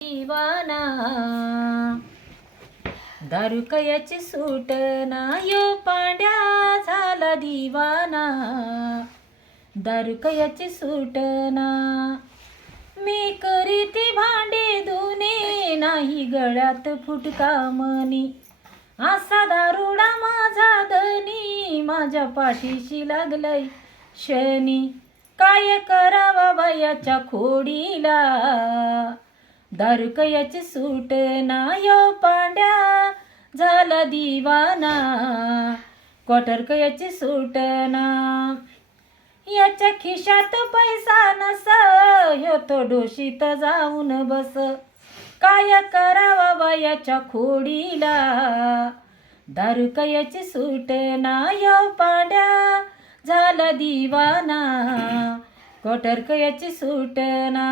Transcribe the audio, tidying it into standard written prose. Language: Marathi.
दिवाना दारू कयाची सूटना यो पांड्या झाला दिवाना दारू कयाची सूटना मी करीती भांडे धुणे नाही गळ्यात फुटका मनी असा दारुडा माझा धनी माझ्या पाठीशी लागलाय शनी काय करावा बायाच्या खोडीला दारू कयाची सूटना यो पांड्या झाला दिवाना क्वार्टर कयाची सूटना याच्या खिशात पैसा नस ह्यो तो डोशीत जाऊन बस काय करावा बायाच्या खोडीला दारू कयाची सूटना यो पांड्या झाला दिवाना क्वार्टर कयाची सूटना